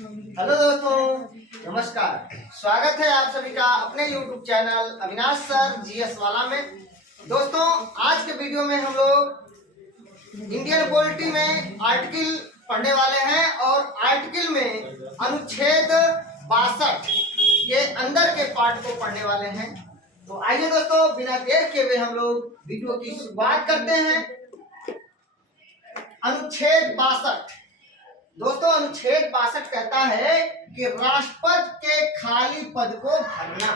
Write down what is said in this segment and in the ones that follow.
Hello दोस्तों, नमस्कार। स्वागत है आप सभी का अपने YouTube channel Avinash sir GS वाला में। दोस्तों, आज के वीडियो में हम लोग इंडियन पॉलिटी में आर्टिकल पढ़ने वाले हैं और आर्टिकल में अनुच्छेद 62 के अंदर के पार्ट को पढ़ने वाले हैं। तो आइए दोस्तों, बिना देर के हुए हम लोग वीडियो की शुरुआत करते हैं। अनुच्छेद 62 दोस्तों, अनुच्छेद 62 कहता है कि राष्ट्रपति के खाली पद को भरना।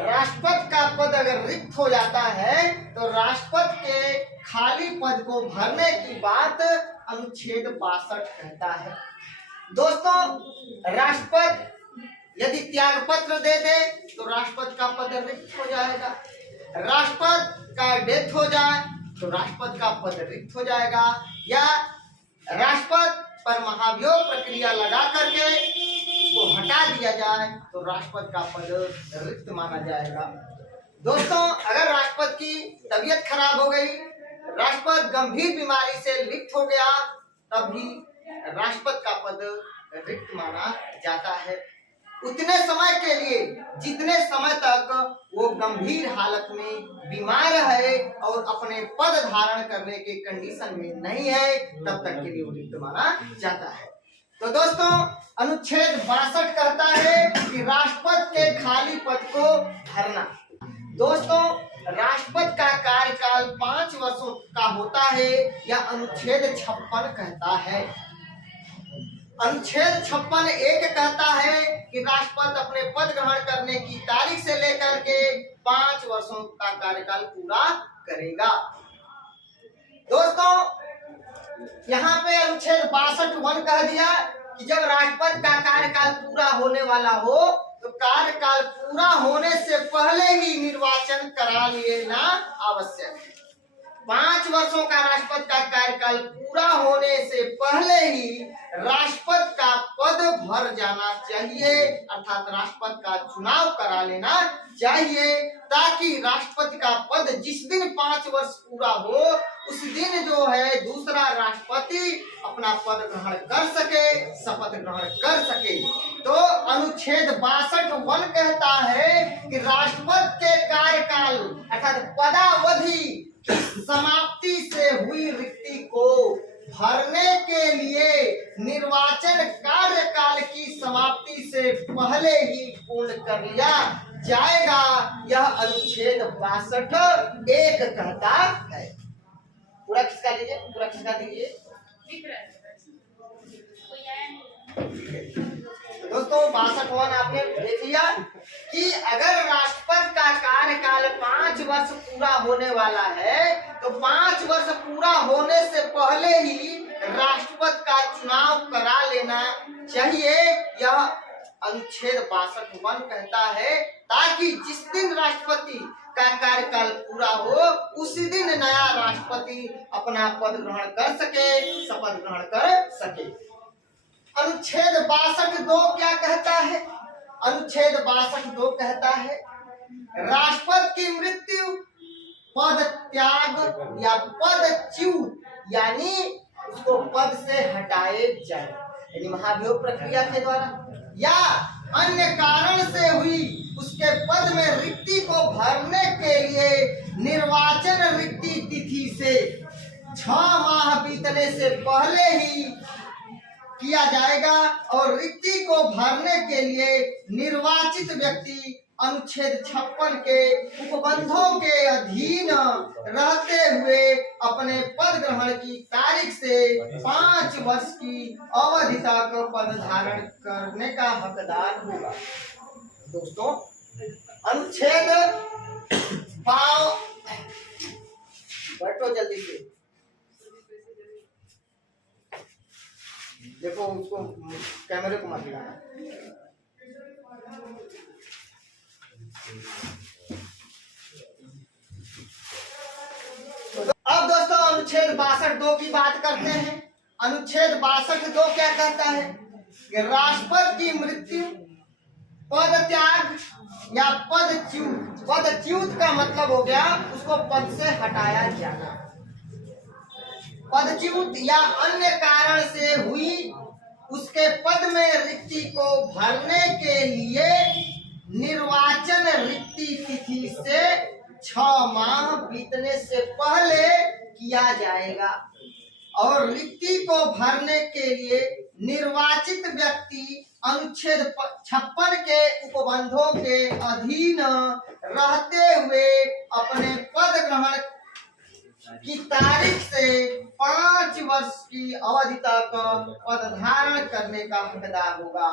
राष्ट्रपति का पद अगर रिक्त हो जाता है तो राष्ट्रपति के खाली पद को भरने की बात अनुच्छेद 62 कहता है। दोस्तों, राष्ट्रपति यदि त्याग पत्र दे दे तो राष्ट्रपति का पद रिक्त हो जाएगा। राष्ट्रपति का डेथ हो जाए तो राष्ट्रपति का पद रिक्त हो जाएगा, या राष्ट्रपति पर महाभियोग प्रक्रिया लगा करके उसको हटा दिया जाए तो राष्ट्रपति का पद रिक्त माना जाएगा। दोस्तों, अगर राष्ट्रपति की तबीयत खराब हो गई, राष्ट्रपति गंभीर बीमारी से लिप्त हो गया, तब भी राष्ट्रपति का पद रिक्त माना जाता है उतने समय के लिए जितने समय तक वो गंभीर हालत में बीमार है और अपने पद धारण करने के कंडीशन में नहीं है, तब तक के लिए वो रिक्त माना जाता है। तो दोस्तों, अनुच्छेद 62 कहता है कि राष्ट्रपति के खाली पद को भरना। दोस्तों, राष्ट्रपति का कार्यकाल 5 वर्षों का होता है, या अनुच्छेद 56 कहता है। अनुच्छेद 56(1) कहता है कि राष्ट्रपति अपने पद ग्रहण करने की तारीख से लेकर के 5 वर्षों का कार्यकाल पूरा करेगा। दोस्तों, यहाँ पे अनुच्छेद 62(1) कह दिया कि जब राष्ट्रपति का कार्यकाल पूरा होने वाला हो तो कार्यकाल पूरा होने से पहले ही निर्वाचन करा लेना आवश्यक है। 5 वर्षों का राष्ट्रपति का कार्यकाल पूरा होने से पहले ही राष्ट्रपति का पद भर जाना चाहिए, अर्थात राष्ट्रपति का चुनाव करा लेना चाहिए, ताकि राष्ट्रपति का पद जिस दिन 5 वर्ष पूरा हो उस दिन जो है दूसरा राष्ट्रपति अपना पद ग्रहण कर सके, शपथ ग्रहण कर सके। तो अनुच्छेद 62(1) कहता है कि राष्ट्रपति के कार्यकाल अर्थात पदावधि समाप्ति से हुई रिक्ति को भरने के लिए निर्वाचन कार्यकाल की समाप्ति से पहले ही पूर्ण कर लिया जाएगा। यह अनुच्छेद 62(1) कहता है। पूरा खिसका लीजिए, पूरा खिसका दीजिए। दोस्तों, 62(1) आपने देख लिया कि अगर राष्ट्रपति का कार्यकाल 5 वर्ष पूरा होने वाला है तो 5 वर्ष पूरा होने से पहले ही राष्ट्रपति का चुनाव करा लेना चाहिए। यह अनुच्छेद 62(1) कहता है, ताकि जिस दिन राष्ट्रपति का कार्यकाल पूरा हो उसी दिन नया राष्ट्रपति अपना पद ग्रहण कर सके, शपथ ग्रहण कर सके। अनुच्छेद 62(2) क्या कहता है? अनुच्छेद 62(2) कहता है राष्ट्रपति की मृत्यु, पद त्याग या पदच्युत यानी उसको पद से हटाए जाए, यानी महाभियोग प्रक्रिया के द्वारा या अन्य कारण से हुई उसके पद में रिक्ति को भरने के लिए निर्वाचन रिक्ति तिथि से 6 माह बीतने से पहले ही किया जाएगा, और रिक्ति को भरने के लिए निर्वाचित व्यक्ति अनुच्छेद 56 के उपबंधों के अधीन रहते हुए अपने पद ग्रहण की तारीख से 5 वर्ष की अवधि तक पद धारण करने का हकदार होगा। दोस्तों, अनुच्छेद बैठो जल्दी से, देखो उसको कैमरे को मत हिलाना। अब दोस्तों, अनुच्छेद 62(2) की बात करते हैं। अनुच्छेद 62(2) क्या कहता है कि राष्ट्रपति की मृत्यु, पद त्याग या पदच्युत। पदच्युत का मतलब हो गया उसको पद से हटाया जाना। पदच्युत या अन्य कारण से हुई उसके पद में रिक्ति को भरने के लिए निर्वाचन रिक्ति तिथि से 6 माह बीतने से पहले किया जाएगा और रिक्ति को भरने के लिए निर्वाचित व्यक्ति अनुच्छेद 56 के उपबंधों के अधीन रहते हुए अपने पद ग्रहण की तारीख से 5 वर्ष की अवधि तक पद धारण करने का हकदार होगा।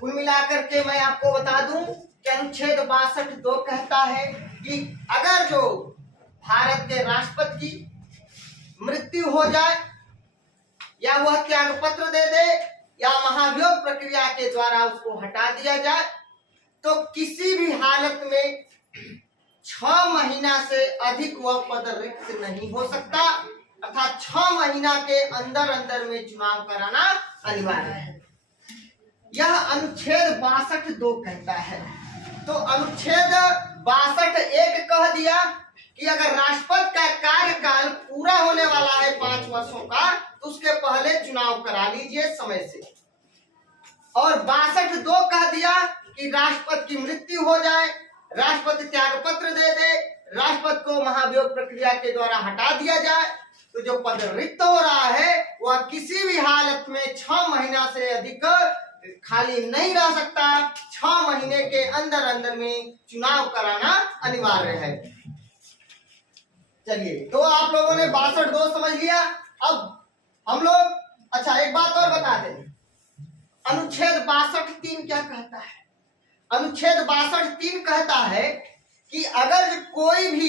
कुल मिलाकर के मैं आपको बता दूं कि अनुच्छेद 62(2) कहता है कि अगर जो भारत के राष्ट्रपति की मृत्यु हो जाए या वह त्याग पत्र दे दे या महाभियोग प्रक्रिया के द्वारा उसको हटा दिया जाए तो किसी भी हालत में 6 महीना से अधिक वह पद रिक्त नहीं हो सकता, अर्थात 6 महीना के अंदर अंदर में चुनाव कराना अनिवार्य है। यह अनुच्छेद 62(2) कहता है। तो अनुच्छेद 62(1) कह दिया कि अगर राष्ट्रपति का कार्यकाल पूरा होने वाला है 5 वर्षों का तो उसके पहले चुनाव करा लीजिए समय से। और 62(2) कह दिया कि राष्ट्रपति की मृत्यु हो जाए, राष्ट्रपति त्याग पत्र दे दे, राष्ट्रपति को महाभियोग प्रक्रिया के द्वारा हटा दिया जाए तो जो पद रिक्त हो रहा है वह किसी भी हालत में 6 महीना से अधिक खाली नहीं रह सकता। 6 महीने के अंदर अंदर में चुनाव कराना अनिवार्य है। चलिए, तो आप लोगों ने 62(2) समझ लिया। अब हम लोग अच्छा एक बात और बता दें, अनुच्छेद 62(3) क्या कहता है? अनुच्छेद 62(3) कहता है कि अगर कोई भी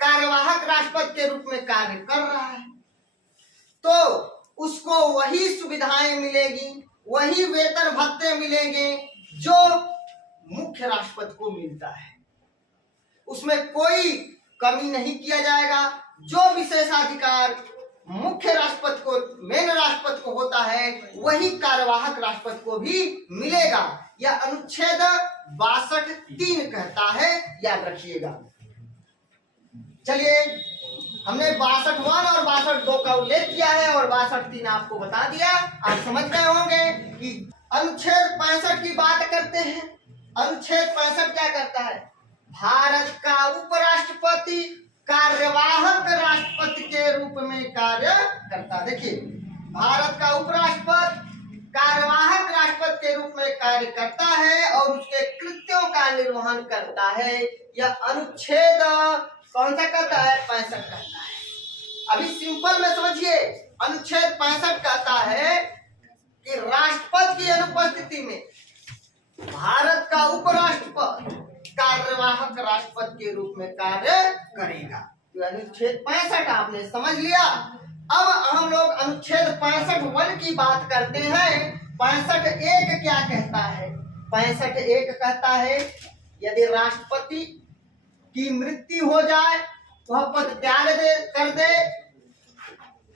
कार्यवाहक राष्ट्रपति के रूप में कार्य कर रहा है तो उसको वही सुविधाएं मिलेगी, वही वेतन भत्ते मिलेंगे जो मुख्य राष्ट्रपति को मिलता है। उसमें कोई कमी नहीं किया जाएगा। जो विशेषाधिकार मुख्य राष्ट्रपति को, मेन राष्ट्रपति को होता है वही कार्यवाहक राष्ट्रपति को भी मिलेगा। यह अनुच्छेद 62(3) कहता है, याद रखिएगा। चलिए, हमने 62(1) और 62(2) का उल्लेख किया है और 62(3) आपको बता दिया। आप समझ गए होंगे कि अनुच्छेद 65 की बात करते हैं। अनुच्छेद 65 क्या करता है? भारत का उपराष्ट्रपति कार्यवाहक राष्ट्रपति के रूप में कार्य करता। देखिए, भारत का उपराष्ट्रपति कार्यवाहक राष्ट्रपति के रूप में कार्य करता है और उसके कृत्यों का निर्वहन करता है। यह अनुच्छेद कौन सा कहता है? 65 कहता है। अभी सिंपल में समझिए, अनुच्छेद 65 कहता है कि राष्ट्रपति की अनुपस्थिति में भारत का उपराष्ट्रपति कार्यवाहक राष्ट्रपति के रूप में कार्य करेगा। तो अनुच्छेद 65 आपने समझ लिया। अब हम लोग अनुच्छेद 65(1) की बात करते हैं। 65(1) क्या कहता है? 65(1) कहता है यदि राष्ट्रपति की मृत्यु हो जाए, वह पद त्याग कर दे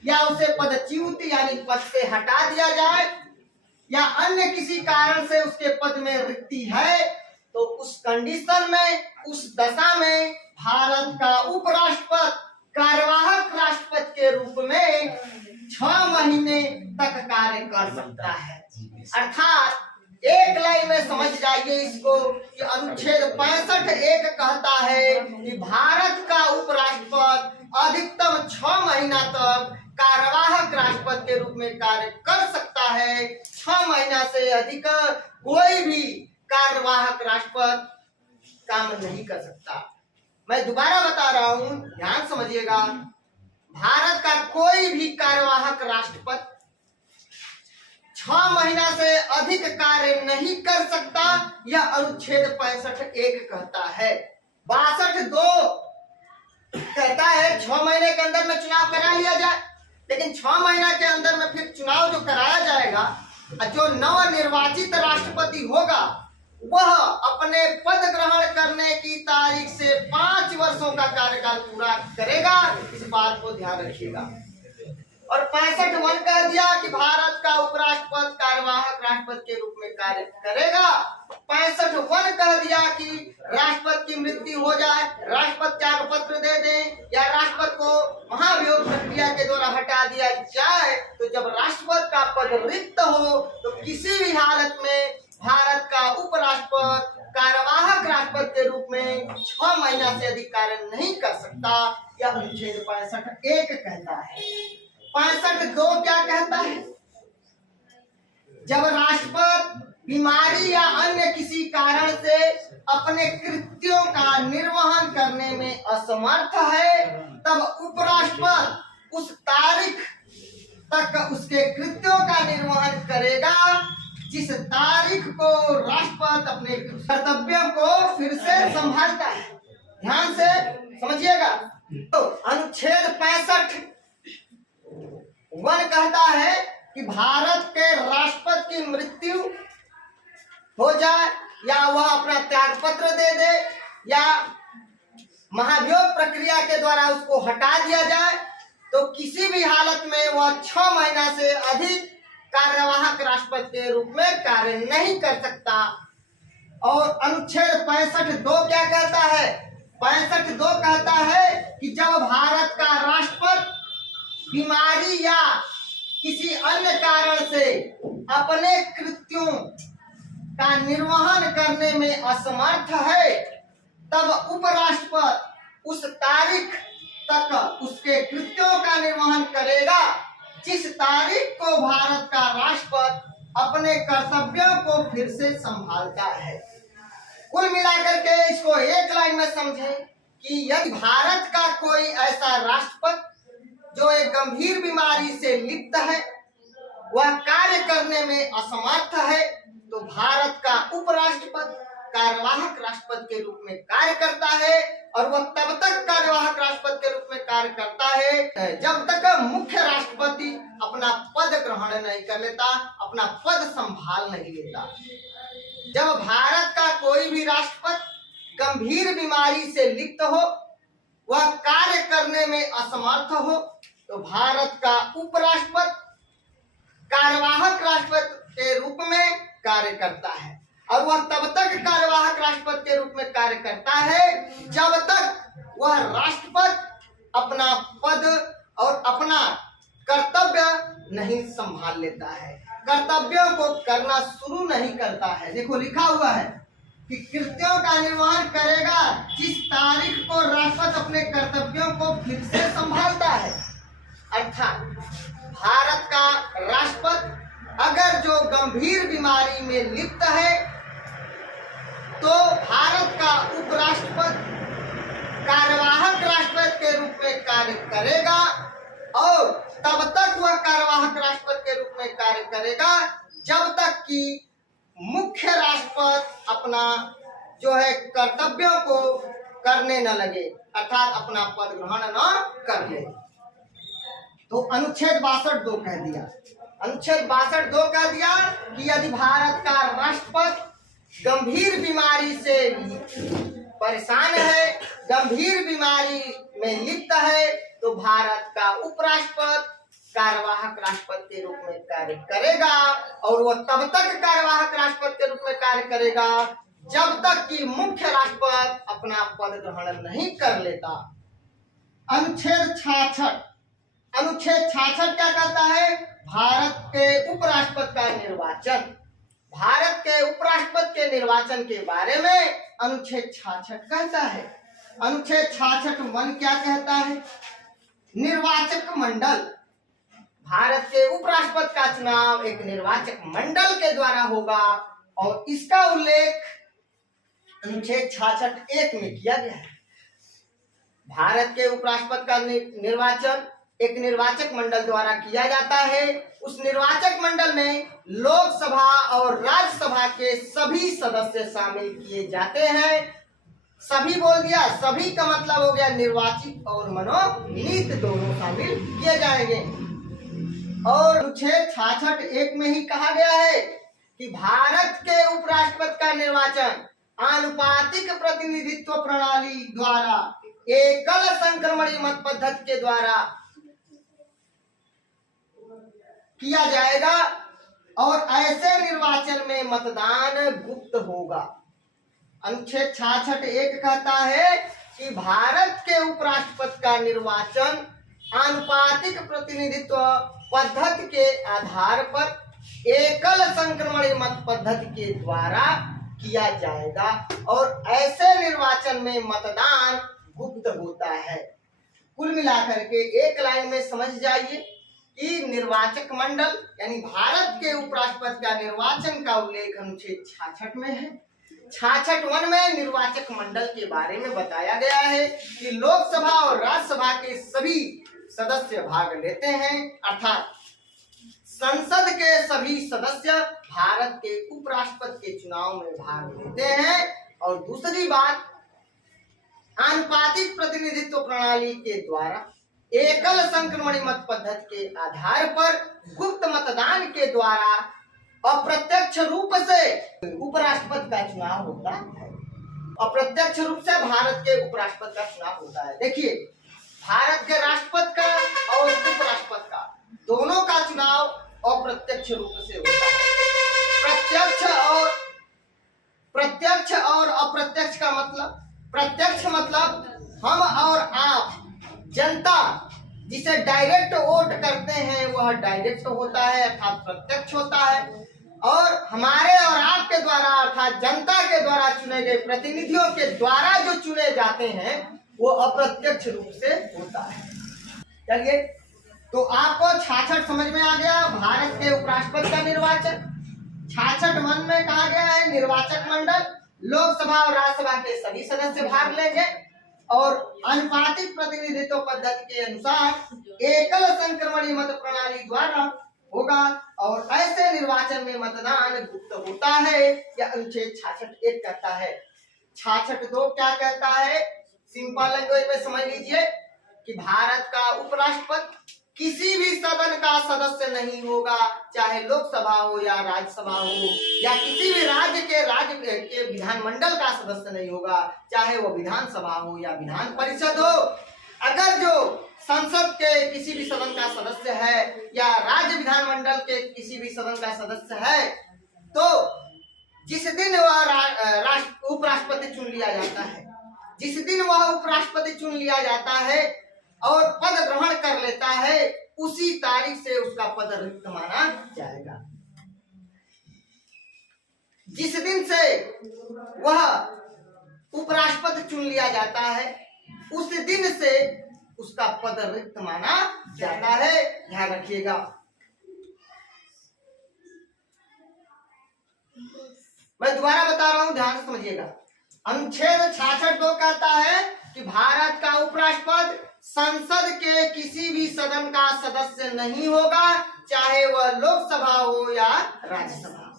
या उसे पदच्युत यानी पद से हटा दिया जाए या अन्य किसी कारण से उसके पद में रिक्ति है तो उस कंडीशन में, उस दशा में भारत का उपराष्ट्रपति कार्यवाहक राष्ट्रपति के रूप में 6 महीने तक कार्य कर सकता है। अर्थात एक लाइन में समझ जाइए इसको कि अनुच्छेद 65(1) कहता है कि भारत का उपराष्ट्रपति अधिकतम 6 महीना तक कार्यवाहक राष्ट्रपति के रूप में कार्य कर सकता है। 6 महीना से अधिक कोई भी कार्यवाहक राष्ट्रपति काम नहीं कर सकता। मैं दोबारा बता रहा हूं, ध्यान समझिएगा। भारत का कोई भी कार्यवाहक राष्ट्रपति 6 महीना से अधिक कार्य नहीं कर सकता। यह अनुच्छेद 65(1) कहता है। 62(2) कहता है 6 महीने के अंदर में चुनाव करा लिया जाए, लेकिन 6 महीना के अंदर में फिर चुनाव जो कराया जाएगा, जो नवनिर्वाचित राष्ट्रपति होगा वह अपने पद ग्रहण करने की तारीख से 5 वर्षों का कार्यकाल पूरा करेगा। इस बात को ध्यान रखिएगा। और 65(1) कह दिया कि भारत का उपराष्ट्रपति कार्यवाहक राष्ट्रपति के रूप में कार्य करेगा 65 कह दिया कि राष्ट्रपति की मृत्यु हो जाए, राष्ट्रपति त्याग पत्र दे दें या राष्ट्रपति को महाभियोग प्रक्रिया के द्वारा हटा दिया जाए, तो जब राष्ट्रपति का पद रिक्त हो तो किसी भी हालत में भारत का उपराष्ट्रपति कार्यवाहक राष्ट्रपति के रूप में 6 महीना से अधिक कार्य नहीं कर सकता। यह अनुच्छेद 65(1) कहता है। 65(2) क्या कहता है? जब राष्ट्रपति बीमारी या अन्य किसी कारण से अपने कृत्यों का निर्वहन करने में असमर्थ है, तब उपराष्ट्रपति उस तारीख तक उसके कृत्यों का निर्वहन करेगा जिस तारीख को राष्ट्रपति अपने कर्तव्यों को फिर से संभालता है। ध्यान से समझिएगा। तो अनुच्छेद 65(1) कहता है कि भारत के राष्ट्रपति की मृत्यु हो जाए या वह अपना त्याग पत्र दे दे या महाभियोग प्रक्रिया के द्वारा उसको हटा दिया जाए, तो किसी भी हालत में वह 6 महीना से अधिक कार्यवाहक राष्ट्रपति के रूप में कार्य नहीं कर सकता। और अनुच्छेद 65(2) क्या कहता है? 65(2) कहता है कि जब भारत का राष्ट्रपति बीमारी या किसी अन्य कारण से अपने कृत्यों का निर्वहन करने में असमर्थ है, तब उपराष्ट्रपति उस तारीख तक उसके कृत्यों का निर्वहन करेगा जिस तारीख को भारत का राष्ट्रपति अपने कर्तव्यों को फिर से संभालता है। कुल मिलाकर के इसको एक लाइन में समझें कि यदि भारत का कोई ऐसा राष्ट्रपति जो एक गंभीर बीमारी से लिप्त है, वह कार्य करने में असमर्थ है, तो भारत का उपराष्ट्रपति कार्यवाहक राष्ट्रपति के रूप में कार्य करता है और वह तब तक कार्यवाहक राष्ट्रपति के रूप में कार्य करता है जब तक मुख्य राष्ट्रपति अपना पद ग्रहण नहीं कर लेता, अपना पद संभाल नहीं लेता। जब भारत का कोई भी राष्ट्रपति गंभीर बीमारी से लिप्त हो, वह कार्य करने में असमर्थ हो, तो भारत का उपराष्ट्रपति कार्यवाहक राष्ट्रपति के रूप में कार्य करता है और वह तब तक कार्यवाहक राष्ट्रपति के रूप में कार्य करता है जब तक वह राष्ट्रपति अपना पद और अपना कर्तव्य नहीं संभाल लेता है, कर्तव्यों को करना शुरू नहीं करता है। देखो लिखा हुआ है कि कृत्यों का निर्वहन करेगा जिस तारीख को राष्ट्रपति अपने कर्तव्यों को फिर से संभालता है। अर्थात भारत का राष्ट्रपति अगर जो गंभीर बीमारी में लिप्त है, तो भारत का उपराष्ट्रपति कार्यवाहक राष्ट्रपति के रूप में कार्य करेगा और तब तक वह कार्यवाहक राष्ट्रपति के रूप में कार्य करेगा जब तक कि मुख्य राष्ट्रपति अपना जो है कर्तव्यों को करने न लगे, अर्थात अपना पद ग्रहण न कर ले। तो अनुच्छेद 62(2) कह दिया। अनुच्छेद 62(2) कह दिया कि यदि भारत का राष्ट्रपति गंभीर बीमारी से परेशान है, गंभीर बीमारी में लिप्त है, तो भारत का उपराष्ट्रपति कार्यवाहक राष्ट्रपति के रूप में कार्य करेगा और वह तब तक कार्यवाहक राष्ट्रपति के रूप में कार्य करेगा जब तक कि मुख्य राष्ट्रपति अपना पद ग्रहण नहीं कर लेता। अनुच्छेद 66 क्या कहता है? भारत के उपराष्ट्रपति का निर्वाचन। भारत के उपराष्ट्रपति के निर्वाचन के बारे में अनुच्छेद 66 कहता है। अनुच्छेद 66(1) क्या कहता है? निर्वाचक मंडल। भारत के उपराष्ट्रपति का चुनाव एक निर्वाचक मंडल के द्वारा होगा और इसका उल्लेख अनुच्छेद 66(1) में किया गया है। भारत के उपराष्ट्रपति का निर्वाचन एक निर्वाचक मंडल द्वारा किया जाता है। उस निर्वाचक मंडल में लोकसभा और राज्यसभा के सभी सदस्य शामिल किए जाते हैं। सभी बोल दिया, सभी का मतलब हो गया निर्वाचित और मनोनीत दोनों शामिल किए जाएंगे। और अनुच्छेद 66(1) में ही कहा गया है कि भारत के उपराष्ट्रपति का निर्वाचन आनुपातिक प्रतिनिधित्व प्रणाली द्वारा एकल संक्रमणीय मत पद्धति के द्वारा किया जाएगा और ऐसे निर्वाचन निर्वाचन में मतदान गुप्त होगा। अनुच्छेद 66(1) कहता है कि भारत के उपराष्ट्रपति का निर्वाचन आनुपातिक प्रतिनिधित्व पद्धति के आधार पर एकल संक्रमणीय मत पद्धति के द्वारा किया जाएगा और ऐसे निर्वाचन में मतदान गुप्त होता है। कुल मिलाकर के एक लाइन में समझ जाइए कि निर्वाचक मंडल यानी भारत के उपराष्ट्रपति का निर्वाचन का उल्लेख अनुच्छेद 66 में है। 66(1) में निर्वाचक मंडल के बारे में बताया गया है कि लोकसभा और राज्यसभा के सभी सदस्य भाग लेते हैं, अर्थात संसद के सभी सदस्य भारत के उपराष्ट्रपति के चुनाव में भाग लेते हैं। और दूसरी बात, आनुपातिक प्रतिनिधित्व प्रणाली के द्वारा एकल संक्रमणीय मत पद्धति के आधार पर गुप्त मतदान के द्वारा अप्रत्यक्ष रूप से उपराष्ट्रपति का चुनाव होता है। अप्रत्यक्ष रूप से भारत के उपराष्ट्रपति का चुनाव होता है। देखिए, भारत के राष्ट्रपति का और उपराष्ट्रपति का दोनों का चुनाव अप्रत्यक्ष रूप से होता है। प्रत्यक्ष और अप्रत्यक्ष का मतलब, प्रत्यक्ष मतलब हम और आप जनता जिसे डायरेक्ट वोट करते हैं वह डायरेक्ट होता है अर्थात प्रत्यक्ष होता है, और हमारे और आपके द्वारा अर्थात जनता के द्वारा चुने गए प्रतिनिधियों के द्वारा जो चुने जाते हैं वो अप्रत्यक्ष रूप से होता है। चलिए, तो आपको 66 समझ में आ गया, भारत के उपराष्ट्रपति का निर्वाचन। 66(1) में कहा गया है निर्वाचक मंडल लोकसभा और राज्यसभा के सभी सदस्य भाग लेंगे और आनुपातिक प्रतिनिधित्व पद्धति के अनुसार एकल संक्रमणीय मत प्रणाली द्वारा होगा और ऐसे निर्वाचन में मतदान गुप्त होता है। यह अनुच्छेद 66(1) कहता है। 66(2) क्या कहता है? सिंपल लैंग्वेज में समझ लीजिए कि भारत का उपराष्ट्रपति किसी भी सदन का सदस्य नहीं होगा, चाहे लोकसभा हो या राज्यसभा हो, या किसी भी राज्य के विधानमंडल का सदस्य नहीं होगा, चाहे वो विधानसभा हो या विधान परिषद हो। अगर जो संसद के किसी भी सदन का सदस्य है या राज्य विधानमंडल के किसी भी सदन का सदस्य है, तो जिस दिन वह उपराष्ट्रपति चुन लिया जाता है, जिस दिन वह उपराष्ट्रपति चुन लिया जाता है और पद ग्रहण कर लेता है, उसी तारीख से उसका पद रिक्त माना जाएगा। जिस दिन से वह उपराष्ट्रपति चुन लिया जाता है उस दिन से उसका पद रिक्त माना जाता है। ध्यान रखिएगा। मैं दोबारा बता रहा हूं, ध्यान से समझिएगा। अनुच्छेद 66(2) कहता है कि भारत का उपराष्ट्रपति संसद के किसी भी सदन का सदस्य नहीं होगा, चाहे वह लोकसभा हो या राज्यसभा,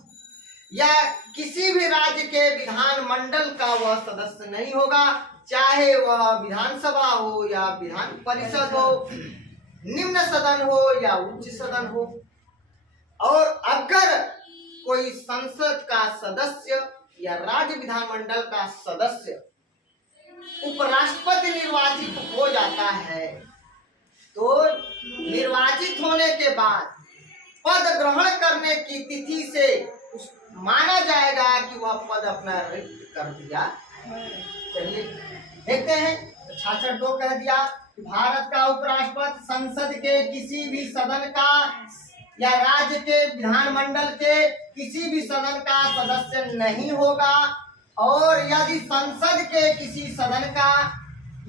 या किसी भी राज्य के विधानमंडल का वह सदस्य नहीं होगा, चाहे वह विधानसभा हो या विधान परिषद हो, निम्न सदन हो या उच्च सदन हो। और अगर कोई संसद का सदस्य या राज्य विधानमंडल का सदस्य उपराष्ट्रपति निर्वाचित हो जाता है तो निर्वाचित होने के बाद पद ग्रहण करने की तिथि से माना जाएगा कि वह पद अपना रिक्त कर दिया। चलिए देखते हैं। 66(2) कह दिया कि भारत का उपराष्ट्रपति संसद के किसी भी सदन का या राज्य के विधानमंडल के किसी भी सदन का सदस्य नहीं होगा, और यदि संसद के किसी सदन का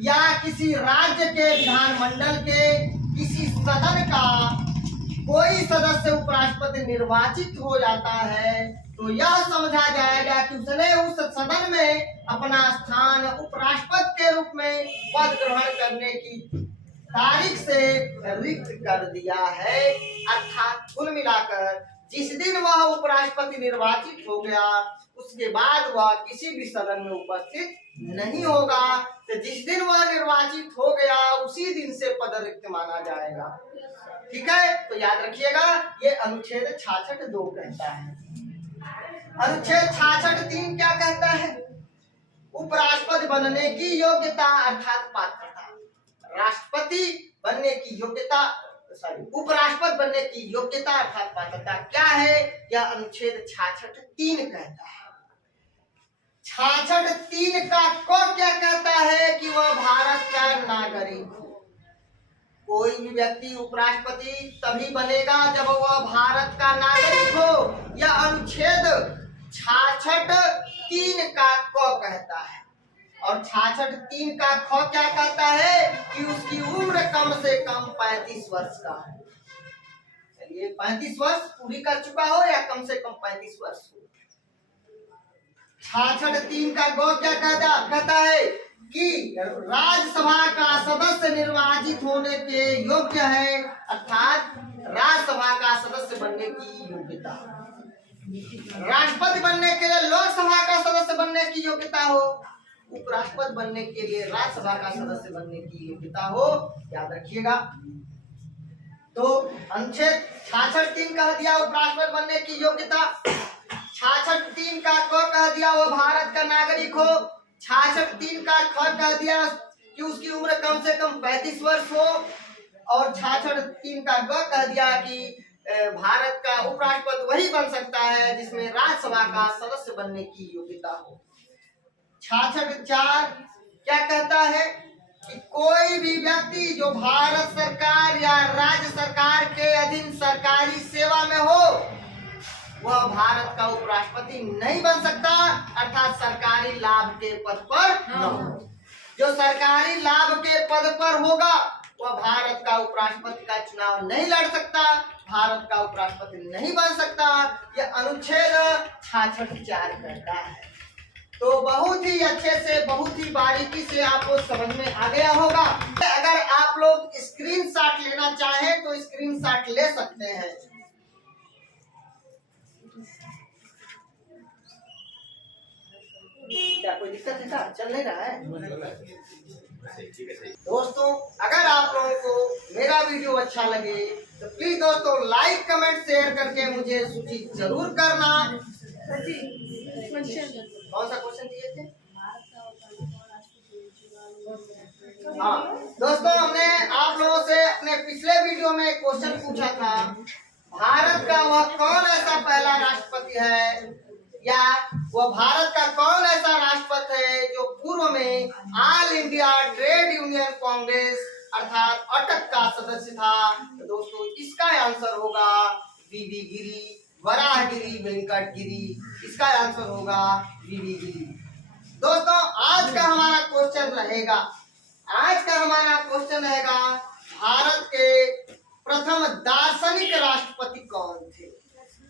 या किसी राज्य के विधानमंडल के किसी सदन का कोई सदस्य उपराष्ट्रपति निर्वाचित हो जाता है तो यह समझा जाएगा कि उसने उस सदन में अपना स्थान उपराष्ट्रपति के रूप में पद ग्रहण करने की तारीख से रिक्त कर दिया है। अर्थात कुल मिलाकर जिस दिन वह उपराष्ट्रपति निर्वाचित हो गया उसके बाद वह किसी भी सदन में उपस्थित नहीं होगा, तो जिस दिन वह निर्वाचित हो गया उसी दिन से पद रिक्त माना जाएगा। ठीक है, तो याद रखिएगा ये अनुच्छेद 66(2) कहता है। अनुच्छेद 66(3) क्या कहता है? उपराष्ट्रपति बनने की योग्यता अर्थात पात्रता। राष्ट्रपति बनने की योग्यता उपराष्ट्रपति बनने की योग्यता अर्थात पात्रता क्या है, यह अनुच्छेद 66(3) कहता है। 66(3) का को क्या कहता है कि वह भारत का नागरिक हो। कोई भी व्यक्ति उपराष्ट्रपति तभी बनेगा जब वह भारत का नागरिक हो। यह अनुच्छेद 66(3) का को कहता है। और 66(3) का ख क्या कहता है कि उसकी उम्र कम से कम 35 वर्ष का है। चलिए 35 वर्ष पूरी कर चुका हो या कम से कम 35 वर्ष हो। 66(3) का गौ क्या कहता है कि राज्यसभा का सदस्य निर्वाचित होने के योग्य है, अर्थात राज्यसभा का सदस्य बनने की योग्यता। राष्ट्रपति बनने के लिए लोकसभा का सदस्य बनने की योग्यता हो, उपराष्ट्रपति बनने के लिए राज्यसभा का सदस्य बनने की योग्यता हो, याद रखिएगा। तो अनुच्छेद 66(3) कह दिया उपराष्ट्रपति बनने की योग्यता। 66(3) का क कह दिया वो भारत का नागरिक हो। 66(3) का ख कह दिया कि उसकी उम्र कम से कम 35 वर्ष हो। और 66(3) का ग कह दिया कि भारत का उपराष्ट्रपति वही बन सकता है जिसमें राज्यसभा का सदस्य बनने की योग्यता हो। 66(4) क्या कहता है कि कोई भी व्यक्ति जो भारत सरकार या राज्य सरकार के अधीन सरकारी सेवा में हो वह भारत का उपराष्ट्रपति नहीं बन सकता, अर्थात सरकारी लाभ के पद पर न हो। जो सरकारी लाभ के पद पर होगा वह भारत का उपराष्ट्रपति का चुनाव नहीं लड़ सकता, भारत का उपराष्ट्रपति नहीं बन सकता। यह अनुच्छेद 66(4) कहता है। तो बहुत ही अच्छे से बहुत ही बारीकी से आपको समझ में आ गया होगा। अगर आप लोग स्क्रीनशॉट लेना चाहें तो स्क्रीनशॉट ले सकते हैं। क्या कोई दिक्कत है? चल नहीं रहा है? दोस्तों अगर आप लोगों को मेरा वीडियो अच्छा लगे तो प्लीज दोस्तों लाइक कमेंट शेयर करके मुझे सूचित जरूर करना। कौन सा क्वेश्चन दिए थे? हाँ दोस्तों, हमने आप लोगों से अपने पिछले वीडियो में एक क्वेश्चन पूछा था, भारत का वह कौन ऐसा पहला राष्ट्रपति है या वह भारत का कौन ऐसा राष्ट्रपति है जो पूर्व में all India trade union Congress अर्थात अटक का सदस्य था। तो दोस्तों इसका आंसर होगा वीवी गिरी, वराहगिरी, वेंकट गिरी। इसका आंसर होगा वीवी गिरी। दोस्तों आज का हमारा क्वेश्चन रहेगा भारत के प्रथम दार्शनिक राष्ट्रपति कौन थे?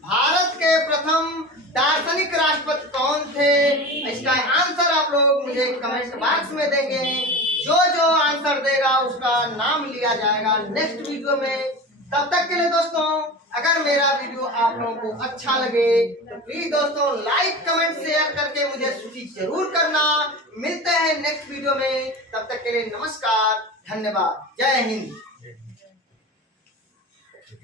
भारत के प्रथम दार्शनिक राष्ट्रपति कौन थे? इसका आंसर आप लोग मुझे कमेंट बॉक्स में देंगे। जो आंसर देगा उसका नाम लिया जाएगा नेक्स्ट वीडियो में। तब तक के लिए दोस्तों अगर मेरा वीडियो आप लोगों को अच्छा लगे तो प्लीज दोस्तों लाइक कमेंट शेयर करके मुझे सूचित जरूर करना। मिलते हैं नेक्स्ट वीडियो में, तब तक के लिए नमस्कार, धन्यवाद, जय हिंद।